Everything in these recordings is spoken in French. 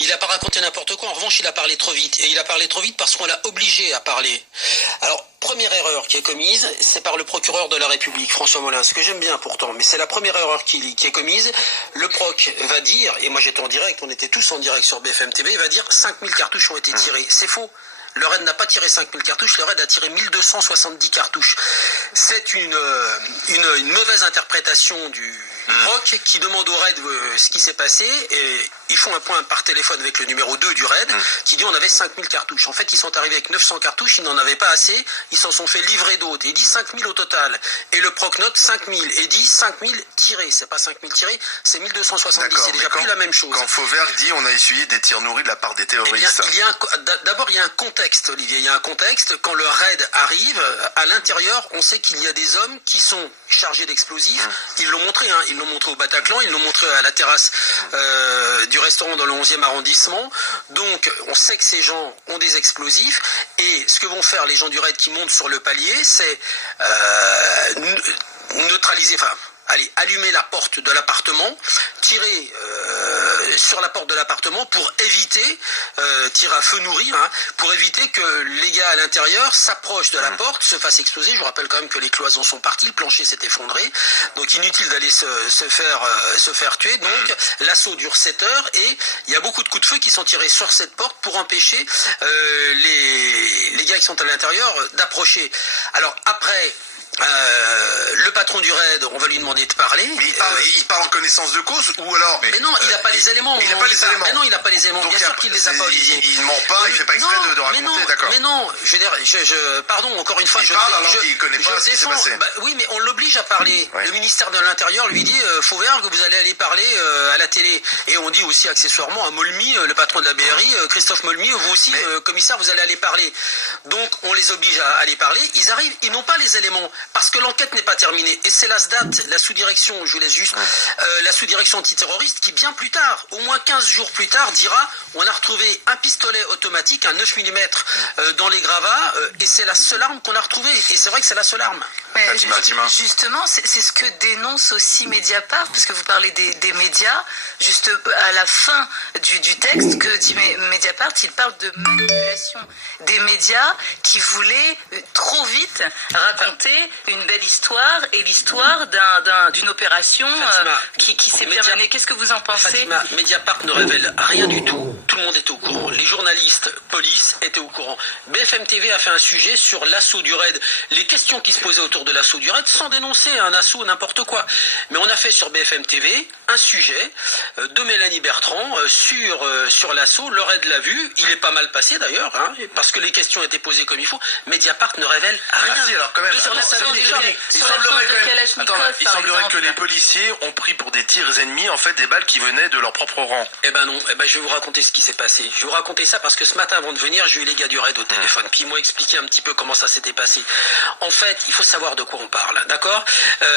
Il n'a pas raconté n'importe quoi, en revanche il a parlé trop vite. Et il a parlé trop vite parce qu'on l'a obligé à parler. Alors, première erreur qui est commise, c'est par le procureur de la République, François Molins, ce que j'aime bien pourtant, mais c'est la première erreur qui est commise. Le proc va dire, et moi j'étais en direct, on était tous en direct sur BFM TV, il va dire 5000 cartouches ont été tirées. C'est faux. Le RAID n'a pas tiré 5000 cartouches, le RAID a tiré 1270 cartouches. C'est une mauvaise interprétation du proc qui demande au RAID ce qui s'est passé, et ils font un point par téléphone avec le numéro 2 du RAID qui dit on avait 5000 cartouches. En fait, ils sont arrivés avec 900 cartouches, ils n'en avaient pas assez, ils s'en sont fait livrer d'autres. Et il dit 5000 au total. Et le proc note 5000 et dit 5000 tirés. C'est pas 5000 tirés, c'est 1270. C'est déjà plus la même chose. Quand Fauvergue dit on a essuyé des tirs nourris de la part des terroristes. Eh bien, d'abord, il y a un contexte, Olivier. Il y a un contexte. Quand le RAID arrive, à l'intérieur, on sait qu'il y a des hommes qui sont chargés d'explosifs. Ils l'ont montré, hein. Ils l'ont montré au Bataclan, ils l'ont montré à la terrasse du restaurant dans le 11e arrondissement. Donc, on sait que ces gens ont des explosifs. Et ce que vont faire les gens du RAID qui montent sur le palier, c'est neutraliser, allumer la porte de l'appartement, tirer sur la porte de l'appartement pour éviter, tirer à feu nourri, hein, pour éviter que les gars à l'intérieur s'approchent de la porte, se fassent exploser. Je vous rappelle quand même que les cloisons sont parties, le plancher s'est effondré, donc inutile d'aller se faire tuer. Donc l'assaut dure 7 heures et il y a beaucoup de coups de feu qui sont tirés sur cette porte pour empêcher les gars qui sont à l'intérieur d'approcher. Alors après, le patron du RAID, on va lui demander de parler. Mais il parle en connaissance de cause ou alors... Mais non, il n'a pas les éléments. Il n'a pas les éléments. Mais non, il n'a pas les éléments. Donc, bien sûr qu'il les a pas, Olivier. Il ment pas, il fait pas exprès de raconter, d'accord. Mais non, je veux dire, pardon, encore une fois, il parle alors qu'il connaît pas ce qui s'est passé. Oui, mais on l'oblige à parler. Ouais. Le ministère de l'Intérieur lui dit, Fauvergue, vous allez aller parler à la télé. Et on dit aussi accessoirement à Molmy, le patron de la BRI, Christophe Molmy, vous aussi, commissaire, vous allez aller parler. Donc, on les oblige à aller parler. Ils arrivent, ils n'ont pas les éléments. Parce que l'enquête n'est pas terminée. Et c'est la SDAT, la sous-direction, je vous laisse juste, la sous-direction antiterroriste qui, bien plus tard, au moins 15 jours plus tard, dira on a retrouvé un pistolet automatique, un 9 mm dans les gravats, et c'est la seule arme qu'on a retrouvée. Et c'est vrai que c'est la seule arme. Mais justement, c'est ce que dénonce aussi Mediapart, parce que vous parlez des médias, juste à la fin du texte que dit Mediapart, il parle de manipulation des médias qui voulaient trop vite raconter une belle histoire et l'histoire d'une opération qui s'est bien menée. Qu'est-ce que vous en pensez? Fatima, Mediapart ne révèle rien du tout. Tout le monde était au courant. Les journalistes, police étaient au courant. BFM TV a fait un sujet sur l'assaut du RAID. Les questions qui se posaient autour de l'assaut du RAID sans dénoncer un assaut n'importe quoi. Mais on a fait sur BFM TV un sujet de Mélanie Bertrand sur l'assaut. Le RAID l'a vu. Il est pas mal passé d'ailleurs, hein, parce que les questions étaient posées comme il faut. Mediapart ne révèle rien. Merci, alors quand même. Il semblerait que les policiers ont pris pour des tirs ennemis en fait des balles qui venaient de leur propre rang. Eh ben non, je vais vous raconter ce qui s'est passé. Je vais vous raconter ça parce que ce matin avant de venir, j'ai eu les gars du RAID au téléphone. Puis ils m'ont expliqué un petit peu comment ça s'était passé. En fait, il faut savoir de quoi on parle, d'accord?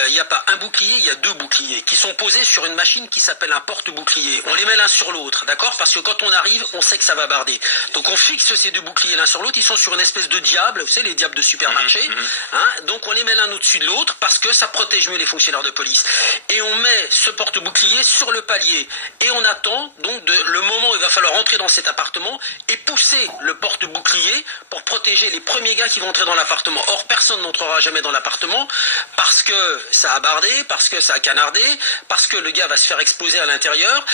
Il n'y a pas un bouclier, il y a deux boucliers qui sont posés sur une machine qui s'appelle un porte-bouclier. On les met l'un sur l'autre, d'accord? Parce que quand on arrive, on sait que ça va barder. Donc on fixe ces deux boucliers l'un sur l'autre. Ils sont sur une espèce de diable, vous savez, les diables de supermarché. Hein? Donc on les met l'un au-dessus de l'autre parce que ça protège mieux les fonctionnaires de police. Et on met ce porte-bouclier sur le palier. Et on attend donc le moment où il va falloir entrer dans cet appartement et pousser le porte-bouclier pour protéger les premiers gars qui vont entrer dans l'appartement. Or, personne n'entrera jamais dans l'appartement parce que ça a bardé, parce que ça a canardé, parce que le gars va se faire exploser à l'intérieur.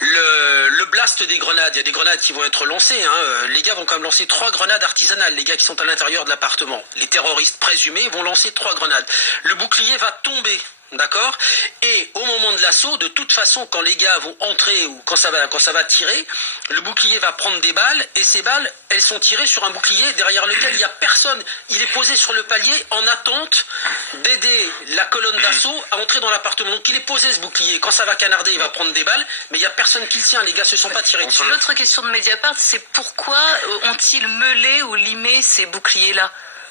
Le blast des grenades, il y a des grenades qui vont être lancées. Hein. Les gars vont quand même lancer 3 grenades artisanales, les gars qui sont à l'intérieur de l'appartement. Les terroristes présumés vont lancer 3 grenades. Le bouclier va tomber. D'accord? Et au moment de l'assaut, de toute façon, quand les gars vont entrer ou quand ça va tirer, le bouclier va prendre des balles et ces balles, elles sont tirées sur un bouclier derrière lequel il n'y a personne. Il est posé sur le palier en attente d'aider la colonne d'assaut à entrer dans l'appartement. Donc il est posé ce bouclier. Quand ça va canarder, il va prendre des balles, mais il n'y a personne qui le tient. Les gars se sont pas tirés dessus. L'autre question de Mediapart, c'est pourquoi ont-ils meulé ou limé ces boucliers-là?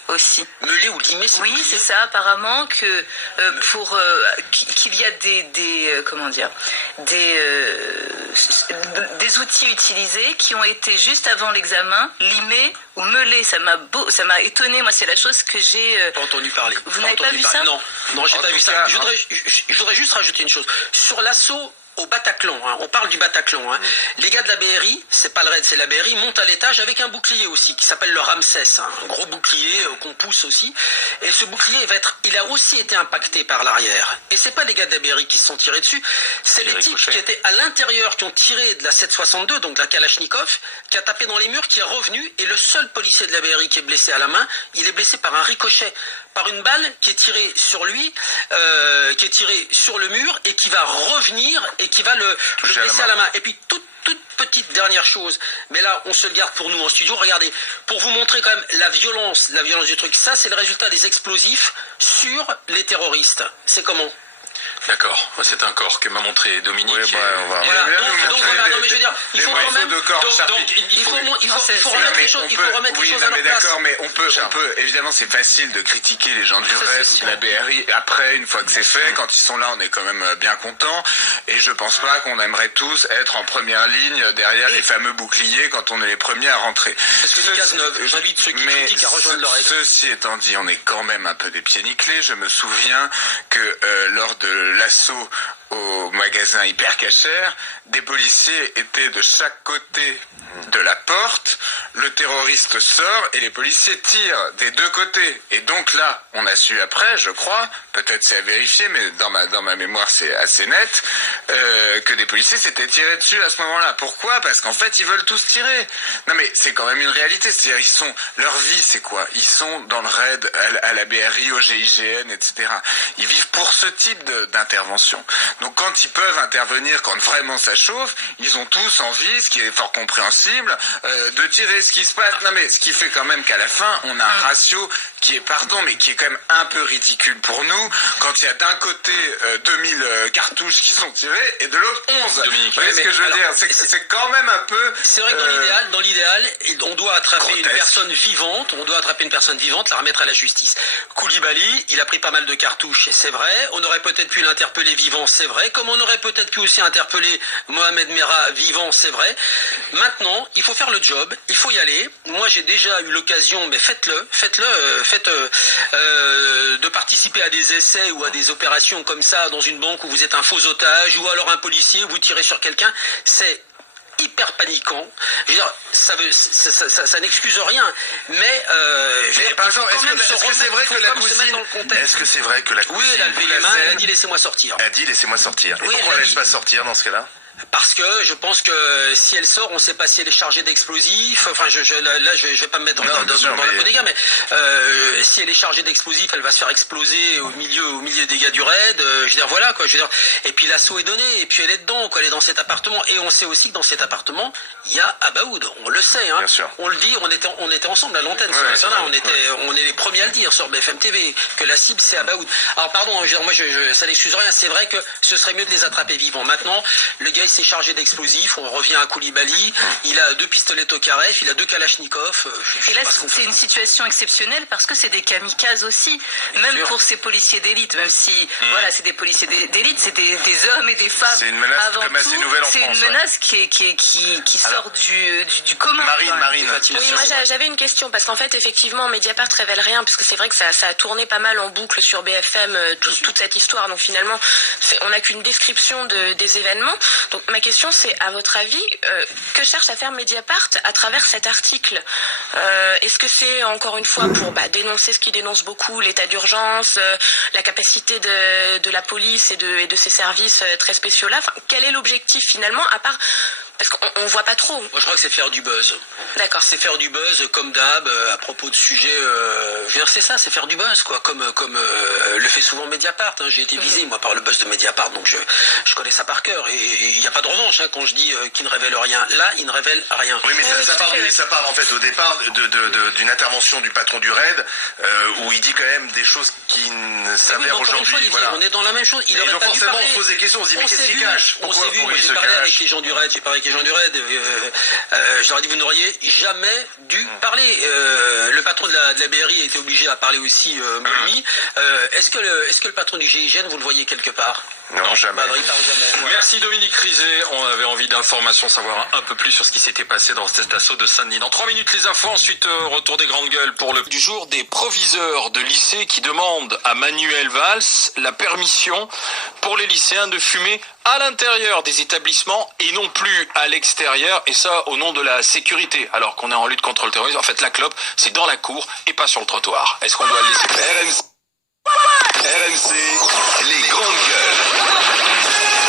Aussi. Meulé ou limé, c'est oui, c'est ça. Apparemment que qu'il y a des outils utilisés qui ont été juste avant l'examen limés ou meulés. Ça m'a étonné. Moi, c'est la chose que j'ai pas entendu parler. Vous n'avez pas vu ça? Non, j'ai pas vu ça. Je voudrais juste rajouter une chose sur l'assaut. au Bataclan, hein. On parle du Bataclan, hein. Les gars de la BRI, c'est pas le raid, c'est la BRI, montent à l'étage avec un bouclier aussi, qui s'appelle le Ramsès, hein. Un gros bouclier qu'on pousse aussi. Et ce bouclier il a aussi été impacté par l'arrière. Et c'est pas les gars de la BRI qui se sont tirés dessus, c'est les types qui étaient à l'intérieur, qui ont tiré de la 7,62, donc de la Kalachnikov, qui a tapé dans les murs, qui est revenu, et le seul policier de la BRI qui est blessé à la main, il est blessé par un ricochet, par une balle qui est tirée sur lui, qui est tirée sur le mur, et qui va revenir, et qui va le blesser à la main. Et puis toute petite dernière chose, mais là on se le garde pour nous en studio, regardez, pour vous montrer quand même la violence du truc, ça c'est le résultat des explosifs sur les terroristes. C'est comment? D'accord, c'est un corps que m'a montré Dominique. Oui, on va voilà, donc voilà, non mais je veux dire, il faut quand même, il faut remettre les choses, à leur place. D'accord, mais on peut, évidemment, c'est facile de critiquer les gens du RAID ou de la BRI. Après, une fois que c'est fait, quand ils sont là, on est quand même bien contents. Et je pense pas qu'on aimerait tous être en première ligne derrière les fameux boucliers quand on est les premiers à rentrer. C'est ce que dit Cazeneuve. J'invite ceux qui critiquent à rejoindre le RAID. Ceci étant dit, on est quand même un peu des pieds nickelés. Je me souviens que lors de l'assaut au magasin Hyper Cacher, des policiers étaient de chaque côté de la porte, le terroriste sort et les policiers tirent des deux côtés. Et donc là, on a su après, je crois, peut-être c'est à vérifier, mais dans ma mémoire c'est assez net, que des policiers s'étaient tirés dessus à ce moment-là. Pourquoi? Parce qu'en fait, ils veulent tous tirer. Non mais c'est quand même une réalité, c'est-à-dire leur vie c'est quoi? Ils sont dans le RAID, à la BRI, au GIGN, etc. Ils vivent pour ce type d'intervention. Donc quand ils peuvent intervenir, quand vraiment ça chauffe, ils ont tous envie, ce qui est fort compréhensible, de tirer. Ce qui se passe, non mais ce qui fait quand même qu'à la fin, on a un ratio qui est, mais qui est quand même un peu ridicule pour nous, quand il y a d'un côté 2000 cartouches qui sont tirées et de l'autre 11. Dominique, vous voyez ce que je veux dire? C'est quand même un peu... C'est vrai que dans l'idéal, on doit attraper une personne vivante, la remettre à la justice. Koulibaly, il a pris pas mal de cartouches, c'est vrai. On aurait peut-être pu l'interpeller vivant, c'est vrai. Comme on aurait peut-être pu aussi interpeller Mohamed Merah vivant, c'est vrai. Maintenant, il faut faire le job, il faut y aller. Moi, j'ai déjà eu l'occasion, mais faites-le, de participer à des essais ou à des opérations comme ça dans une banque où vous êtes un faux otage, ou alors un policier, vous tirez sur quelqu'un. C'est hyper paniquant. Je veux dire, ça n'excuse rien, mais par exemple, est-ce que c'est vrai que la cousine, oui, elle a levé les mains, elle a dit laissez-moi sortir. Elle a dit laissez-moi sortir. Et Oui, pourquoi on ne laisse pas sortir dans ce cas-là? Parce que je pense que si elle sort, on ne sait pas si elle est chargée d'explosifs. Enfin, je vais pas me mettre dans la peau des gars, mais si elle est chargée d'explosifs, elle va se faire exploser au milieu des gars du raid. Je veux dire, voilà quoi. Je veux dire. Et puis l'assaut est donné, et puis elle est dedans, quoi. Elle est dans cet appartement, et on sait aussi que dans cet appartement, il y a Abaoud. On le sait, hein. Bien sûr. On le dit. On était ensemble à l'antenne. On est les premiers à le dire sur BFM TV que la cible c'est Abaoud. Alors pardon, je veux dire, moi ça n'excuse rien. C'est vrai que ce serait mieux de les attraper vivants. Maintenant, le gars il s'est chargé d'explosifs, on revient à Koulibaly, il a 2 pistolets Tokarev, il a 2 Kalachnikov. Et là, c'est une situation exceptionnelle parce que c'est des kamikazes aussi, même pour ces policiers d'élite, même si, voilà, c'est des policiers d'élite, c'est des hommes et des femmes. C'est une menace avant comme assez tout, nouvelle en c'est France. une menace qui sort du commun. Marine. Oui, moi j'avais une question parce qu'en fait effectivement Mediapart révèle rien puisque c'est vrai que ça a tourné pas mal en boucle sur BFM toute cette histoire, donc finalement on n'a qu'une description des événements. Donc ma question c'est, à votre avis, que cherche à faire Mediapart à travers cet article? Est-ce que c'est encore une fois pour dénoncer ce qui dénonce beaucoup, l'état d'urgence, la capacité de la police et de ces services très spéciaux là? Enfin, quel est l'objectif finalement, à part... Parce qu'on voit pas trop. Moi, je crois que c'est faire du buzz. D'accord. C'est faire du buzz comme d'hab à propos de sujets. Je veux dire, c'est ça, c'est faire du buzz, quoi. Comme le fait souvent Mediapart. Hein. J'ai été visé moi par le buzz de Mediapart, donc je connais ça par cœur. Et il n'y a pas de revanche hein, quand je dis qu'il ne révèle rien. Là, il ne révèle rien. Oui, mais ça part en fait au départ d'une intervention du patron du RAID où il dit quand même des choses qui ne s'avèrent aujourd'hui. Voilà. On est dans la même chose. Il et aurait donc pas dû forcément, parler. on se pose des questions. On se dit mais qu'est-ce qu'il cache? On s'est vu. Moi, j'ai parlé avec les gens du RAID. Je leur ai dit vous n'auriez jamais dû parler. Le patron de la BRI a été obligé à parler aussi, Molmy. Est-ce que le patron du GIGN, vous le voyez quelque part? Non, jamais. Il parle jamais. Voilà. Merci Dominique Rizet. On avait envie d'informations, savoir un peu plus sur ce qui s'était passé dans cet assaut de Saint-Denis. Dans 3 minutes, les infos. Ensuite, retour des grandes gueules pour le du jour des proviseurs de lycée qui demandent à Manuel Valls la permission pour les lycéens de fumer à l'intérieur des établissements et non plus à l'extérieur, et ça au nom de la sécurité, alors qu'on est en lutte contre le terrorisme. En fait, la clope, c'est dans la cour et pas sur le trottoir. Est-ce qu'on doit le laisser faire? RMC